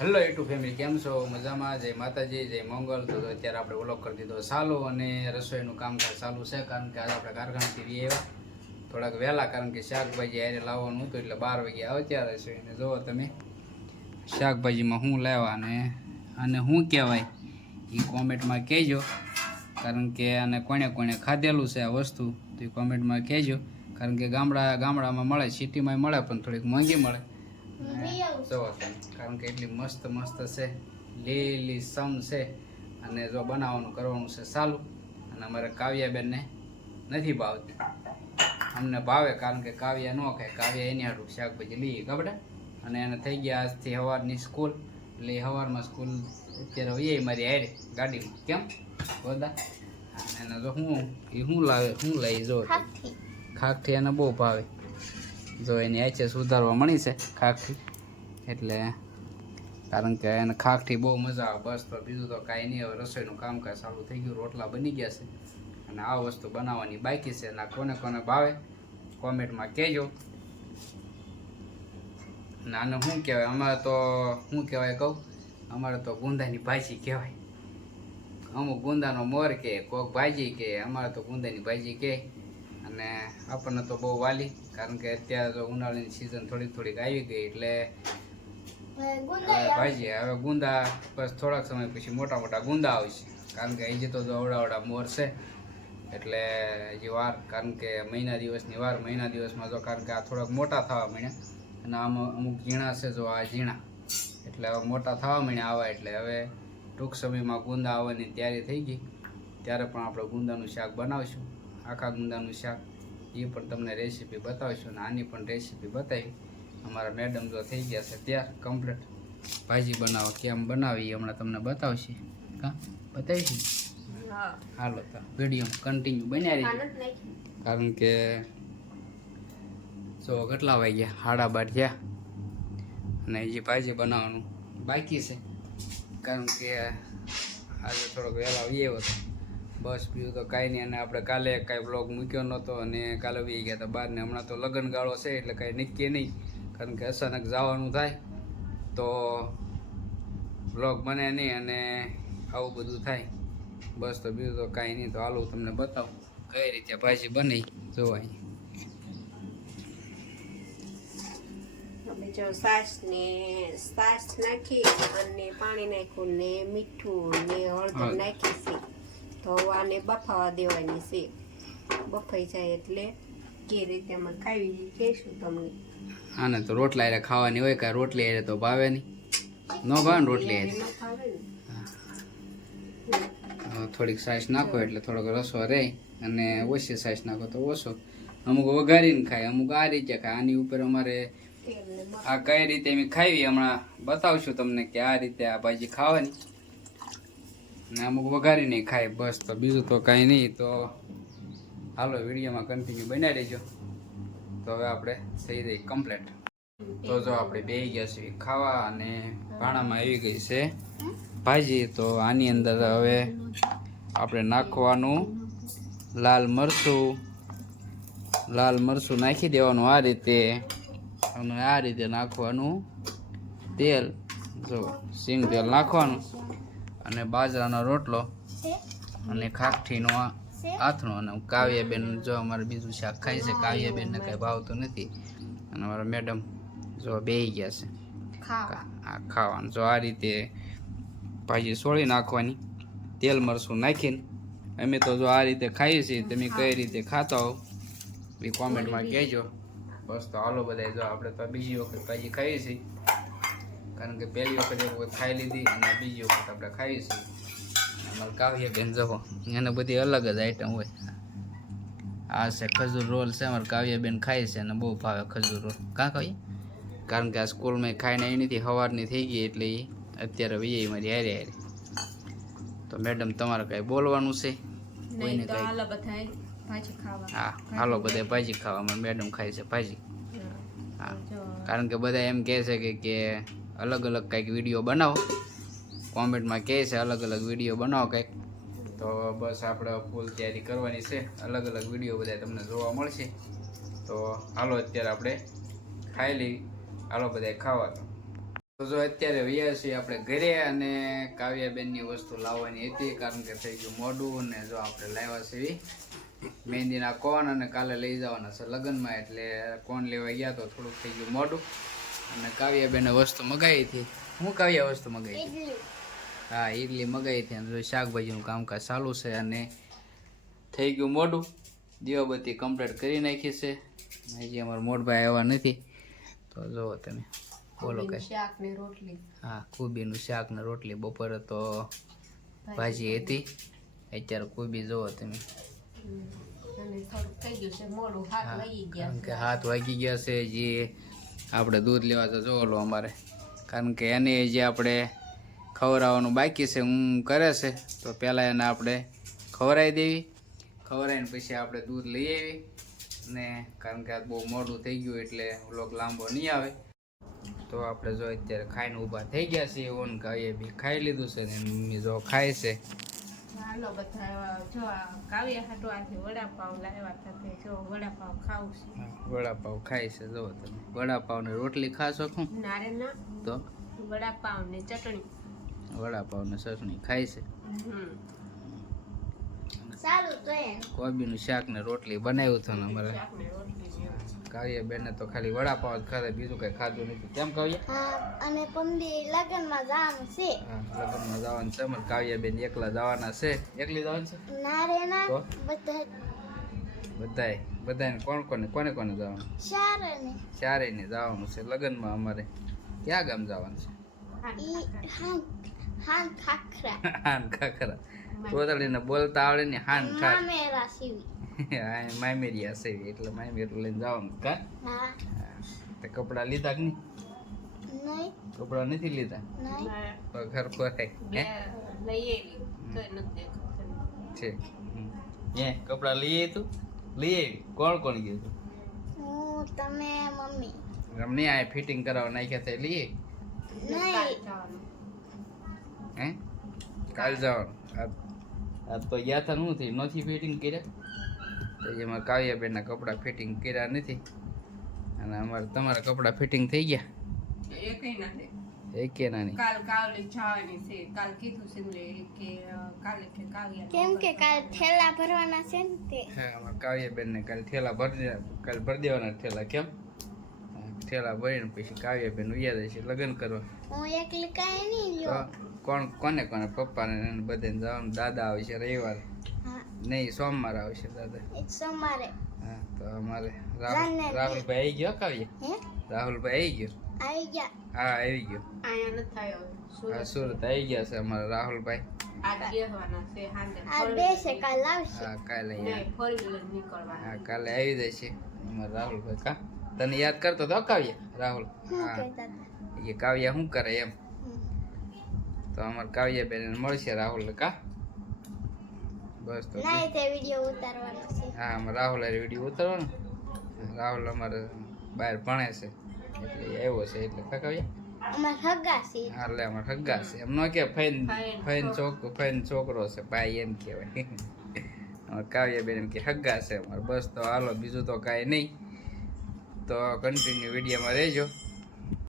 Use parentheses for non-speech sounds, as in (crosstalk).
Hello YouTube family કેમ છો? મજામાં? જય માતાજી, જય મંગલ. તો અત્યારે આપણે ઓલોક કરી દીધો ચાલુ અને રસોઈનું કામકાજ ચાલુ છે, કારણ કે આજે આપણે કારખાનેથી વી આવ્યા. થોડાક વહેલા, કારણ કે શાકભાજી હારે લાવવાનું હતું, એટલે બાર વાગે આવે ત્યારે છે અને જુઓ તમે, શાકભાજીમાં શું લાવ્યા અને આને શું કહેવાય? એ કોમેન્ટમાં કહેજો, કારણ કે આને કોણે કોણે ખાધેલું છે આ વસ્તુ, તો એ કોમેન્ટમાં કહેજો, કારણ કે ગામડા, ગામડામાં મળે, સિટીમાં મળે, પણ થોડીક મોંઘી મળે. તમે કારણ કે એટલી મસ્ત મસ્ત છે લીલી સમ છે અને જો બનાવવાનું કરવાનું છે સારું અને અમારે કાવ્યાબેનને નથી ભાવતી. અમને ભાવે કારણ કે કાવ્યા ન ખાય. કાવ્યા એની હાટું શાકભાજી લઈએ ગબડે અને એને થઈ ગયા આજથી સવારની સ્કૂલ. એટલે સવારમાં સ્કૂલ અત્યારે હોઈએ મારી હારે ગાડીમાં. કેમ? બધા? એને જો હું એ શું લાવે શું લઈ જો ખાખથી એને બહુ ભાવે. જો એની આચે સુધારવા મળી છે ખાખથી એટલે કારણ કે એને ખાખથી બહુ મજા આવે બસ, તો બીજું તો કાંઈ નહીં. હવે રસોઈનું કામકાજ ચાલુ થઈ ગયું, રોટલા બની ગયા છે. અને આ વસ્તુ બનાવવાની બાકી છે, અને કોને કોને ભાવે, કોમેન્ટમાં કહેજો. અને શું કહેવાય? અમારે તો શું કહેવાય કહું? અમારે તો ગુંદાની ભાજી કહેવાય. અમુક ગુંદાનો મોર કે, કોક ભાજી કે, અમારે તો ગુંદાની ભાજી કહે અને આપણને તો બહુ વાલી કારણ કે અત્યારે તો ઉનાળાની સિઝન થોડીક થોડીક આવી ગઈ એટલે ભાજી હવે ગુંદા બસ થોડાક સમય પછી મોટા મોટા ગુંદા આવશે. કારણ કે હજી તો અવડાવડા અવડા અવડા મોર છે એટલે હજી વાર કારણ કે મહિના દિવસની વાર મહિના દિવસમાં જો કારણ કે આ થોડાક મોટા થવા માંડ્યા. અને આમાં અમુક ઝીણા છે જો આ ઝીણા. એટલે હવે મોટા થવા માંડ્યા આવા એટલે હવે ટૂંક સમયમાં ગુંદા આવવાની તૈયારી થઈ ગઈ. ત્યારે પણ આપણે ગુંદાનું શાક બનાવશું. આખા ગુંદાનું શાક એ પણ તમને રેસીપી બતાવીશું અને આની પણ રેસીપી બતાવી. અમારા મેડમ જો થઈ ગયા છે ત્યાર કમ્પ્લીટ ભાજી બનાવો કેમ બનાવી એ હમણાં તમને બતાવશે. કા બતાવીશું? હાલો તો વીડિયો કન્ટિન્યુ બન્યા રહી. કારણ કે જો કેટલા વાગ્યા? હાડા બાર થયા. અને હજી ભાજી બનાવવાનું બાકી છે. કારણ કે આજે થોડોક વહેલા આવીએ હતો બસ બીજું તો કાંઈ નહીં. અને આપણે કાલે કાંઈ બ્લોગ મૂક્યો નહોતો અને કાલે વી ગયા હતા બહાર ને હમણાં તો લગ્ન ગાળો છે એટલે કાંઈ નક્કી નહીં. કારણ કે અચાનક જવાનું થાય તો બ્લોગ બને નહીં અને આવું બધું થાય. બસ તો બીજું તો કાંઈ નહીં. તો હાલો તમને બતાવું કઈ રીતે ભાજી બની. જોવાય જો સાસ ને સાસ નાખી અને પાણી નાખ્યું ને મીઠું ને હળદર. નાખી તો આને બફાવા દેવાની છે. બફાઈ જાય એટલે કે રીતે અમે ખાવી કહીશું તમને. આને તો રોટલા એટલે ખાવાની હોય કે રોટલી એટલે તો ભાવે નહીં. ન ભાવે ને રોટલી અ, થોડીક સાઇઝ નાખો એટલે થોડોક રસો રહે. અને ઓછી સાઇઝ નાખો તો ઓછો. અમુક વઘારીને ખાય અમુક આ રીતે ખાય. આની ઉપર અમારે આ કઈ રીતે અમે ખાવી હમણાં બતાવશું તમને કે આ રીતે આ ભાજી ખાવાની. ને અમુક વઘારીને ખાય, બસ તો બીજું તો કાંઈ નહીં. તો હાલો, વિડીયોમાં કન્ટિન્યુ બનાવી દેજો. તો હવે આપણે થઈ જઈએ કમ્પ્લેટ તો જો આપણે બે ગયા છીએ ખાવા અને ભાણામાં આવી ગઈ છે ભાજી. તો આની અંદર હવે આપણે નાખવાનું લાલ મરચું. લાલ મરચું નાખી દેવાનું આ રીતે. અને આ રીતે નાખવાનું તેલ. જો સિંગ તેલ નાખવાનું. અને બાજરાનો રોટલો અને ખાખઠીનો આથણો અને કાવ્યાબેન જો અમારે બીજું શાક ખાય છે કાવ્યાબેનને કાંઈ ભાવતું નથી. અને અમારા મેડમ જો બેહી ગયા છે. આ ખાવાનું. જો આ રીતે ભાજી સોળી નાખવાની તેલ મરસું નાખીને અમે તો જો આ રીતે ખાઈએ છીએ તમે કઈ રીતે ખાતા હો એ કોમેન્ટમાં કહેજો. બસ તો હાલો બધા જો આપણે તો બીજી વખત ભાજી ખાઈએ છીએ. કારણ કે પહેલી વખત એક વખત ખાઈ લીધી અને બીજી વખત આપણે ખાઈશું. અમારે કાવ્ય બેન જવો એને બધી અલગ જ આઈટમ હોય. આ છે ખજૂર રોલ છે અમારે કાવ્યાબેન ખાય છે અને બહુ ભાવે ખજૂર રોલ. કાં કહીએ કારણ કે આ સ્કૂલમાં ખાઈને આવી નથી સવારની થઈ ગઈ એટલે એ અત્યારે વૈયા મારી હારે હારે. તો મેડમ તમારે કાંઈ બોલવાનું છે? કોઈને કાંઈ? હાલો બધાય ભાજી ખાવા. હા હાલો બધા ભાજી ખાવા. અમારે મેડમ ખાય છે ભાજી. હા. કારણ કે બધા એમ કહે છે કે કે અલગ અલગ કંઈક વીડિયો બનાવો. કોમેન્ટમાં કહે છે અલગ અલગ વીડિયો બનાવો કંઈક. તો બસ આપણે ફૂલ તૈયારી કરવાની છે. અલગ અલગ વીડિયો બધા તમને જોવા મળશે. તો હાલો અત્યારે આપણે ખાઈ લઈ. હાલો બધા ખાવા તો. જો અત્યારે વૈયા છીએ આપણે ઘરે અને કાવ્યાબેનની વસ્તુ લાવવાની હતી કારણ કે થઈ ગયું મોડું અને જો આપણે લાવ્યા છે મહેંદીના કોન અને કાલે લઈ જવાના છે લગ્નમાં એટલે કોન લેવા ગયા તો થોડુંક થઈ ગયું મોડું. અને કાવ્યાબેને વસ્તુ મગાવી હતી. હું કાવ્યા વસ્તુ મગાવી હતી? હા ઈડલી મગાવી હતી. અને જો શાકભાજીનું કામકાજ ચાલુ છે અને થઈ ગયું મોડું. દીવાબત્તી કમ્પ્લીટ કરી નાખી છે. હજી અમારા મોટભાઈ આવ્યા નથી. તો જુઓ તમે. બોલો કઈ. શાક ને રોટલી. હા કોબીનું શાક ને રોટલી. બપોરે તો ભાજી હતી. અત્યારે કોબી જુઓ તમે. હમ. અને થોડુંક થઈ ગયું છે મોડું. હાથ હા, કારણ કે હાથ વાગી ગયા છે. જે આપણે દૂધ લેવા તો જોવો અમારે. કારણ કે એને જે આપણે ખવડાવવાનું બાકી છે, હું કરે છે, તો પહેલાં એને આપણે ખવડાવી દેવી. ખવડાવીને પછી આપણે દૂધ લઈ આવી. ને કારણ કે આ બહુ મોડું થઈ ગયું એટલે લોક લાંબો નહીં આવે. તો આપણે જો અત્યારે ખાઈને ઊભા થઈ ગયા છીએ, ઓન કાવીએ બી ખાઈ લીધું છે ને મમ્મી જો ખાય છે. હાલો બધા. જો કાવ્યા હાટો આજે વડાપાવ લાવ્યા હતા જો વડાપાવ ખાવું છે. વડાપાવ ખાય છે જો તમે. વડાપાવ ને રોટલી ખાશો શું ના તો? વડાપાવ ને ચટણી. વડાપાવ ને ચટણી ખાય છે? હમ. કોબીનું શાક ને રોટલી બનાવ્યું હતું ને અમારે. કાવ્ય બેને તો ખાલી વડાપાવ જ ખાધા બીજું કઈ ખાધું નથી. કેમ કાવ્ય? અને પમદી લગ્નમાં જવાનું છે. લગ્નમાં જવાનું છે. મને કાવ્ય બેન એકલા જવાના છે. એકલી જવાનું છે? ના રે ના. બધા બધાય. બધાને કોણ કોને? કોને કોને જવાનું? સારા ને ને જવાનું છે. લગ્નમાં અમારે ક્યાં ગામ જવાનું છે? હાન ખાખરા. (laughs) હાન ખાખરા. બોલતા આવડે ને હાન ખાખ મામેરા સીવી મામેરિયા છે એટલે મામેરું લઈને જવાનું કા હા તે કપડાં લીધા કે નહીં નહીં કપડાં નથી લીધા નહીં મારે પગાર ખોરાય બે હે લઈ આવી તોય નથી દેખાતું. છે હમ. હે કપડાં લઈ આવી તું લઈ આવી કોણ કોણ ગયું તું હું તમે મમ્મી અમને આ ફિટિંગ કરાવવા નાખ્યા હતા લઈ આવી? કાલ નહીં જવાનું. હે કાલ જવાનું આ આ તો ગયા હતા શું થયું. નથી ફિટિંગ કર્યા. તો એમાં કાવ્યાબેનના કપડાં ફિટિંગ કર્યા નથી. અને અમારે તમારા કપડાં ફિટિંગ થઈ ગયા? એ કઈ ના દે કાલ કાલે જવાની છે. કાલ કીધું છે કે કાલે કે કાવ્યા કેમ કે કાલ થેલા ભરવાના છે ને તે. હા અમારા કાવ્યાબેનને કાલે ભરી ભરી દેવાના ઠેલા. કેમ? ઠેલા ભરીને પછી કાવ્યાબેન ઉયા જાય છે લગ્ન કરવા. હું એકલી કાંઈ નહીં તો લ્યો કોણ કોને કોને? પપ્પાને ને બધાને જવાનું. દાદા આવશે રવિવારે. હા. નહીં સોમવારે આવશે દાદા. સોમવારે. હા તો અમારે રાહુલ રાહુલભાઈ આવી ગયો કાવ્ય? હે? રાહુલભાઈ આવી ગયો? આવી ગયા. હા આવી ગયો. આયા નથી થયો હા સુરત આવી ગયા છે અમારા રાહુલભાઈ. છે છે કાલે આવી જશે અમારા રાહુલભાઈ કા? તને યાદ કરતો તો કાવ્ય? રાહુલ. હા એ કાવ્ય શું કરે એમ? તો અમારે કાવ્ય બેન મળશે રાહુલ કા? બસ તો નહીં તે વીડિયો ઉતારવાનો છે. હા અમાર રાહુલ એ વીડિયો ઉતારવાનો. રાહુલ અમારે બહાર ભણે છે. એટલે આવ્યો છે એટલે કા કાવ્ય? અમાર હગા છે. હા એટલે અમારે હગ્ગા છે. એમ ન કે ફૈન ફાઈન ફૈન છોક ફૈન છોકરો છે ભાઈ એમ કહેવાય. (laughs) અમારે કાવ્ય બેન એમ કે હગ્ગા છે અમારે. બસ તો હાલો બીજું તો કાંઈ નહીં. તો કન્ટિન્યુ વિડીયોમાં રહેજો.